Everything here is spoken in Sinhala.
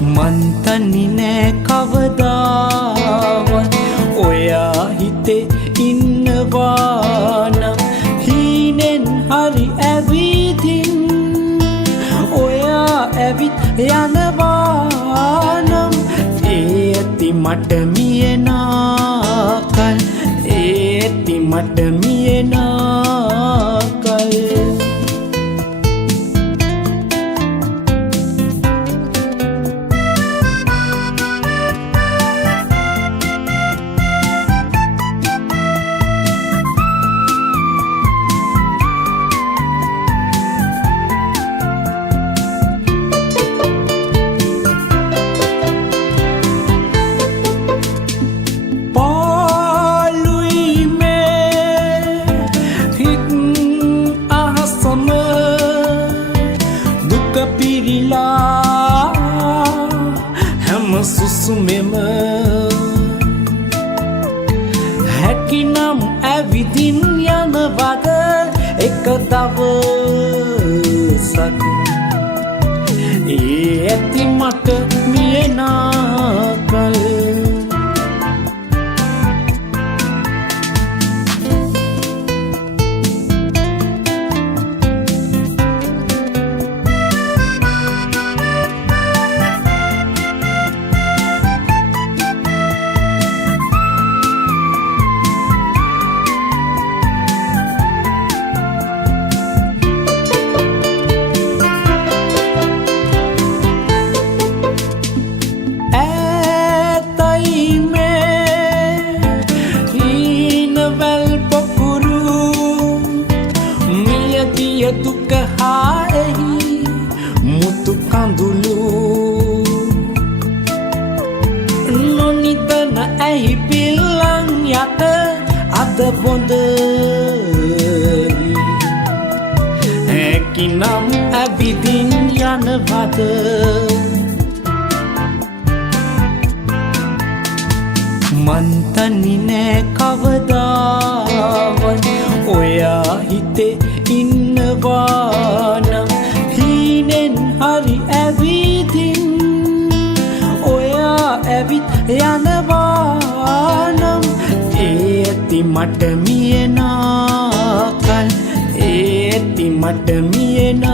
මන්තනි නෑ කවදාවත් ඔයා හිතේ ඉන්නවානම් හීනෙන් හරි ඇවිදින් ඔයා ඇවිත් යනවානම් ඒ ඇති මට මියනාකල් ඒ ඇති මට මියනාකල් හැම සුසුමෙම හැකිනම් ඇවිදින් යනවද එක දවසක් ඒ ඇති මට මියනාකල් දුක හාෙහි මුතු කඳුළු නොනිදන ඇහි පිල්ලන් යට අද බොඳරි හැකිනම් ඇවිදින් යනවද මන්තනි නෑ කවදාවත් ඔයා හිතේ ඉන්නවානම් හීනෙන් හරි ඇවිදින් ඔයා ඇවිත් යනවානම් ඒ ඇති මට මියනාකල් ඒ ඇති මට මියනාකල්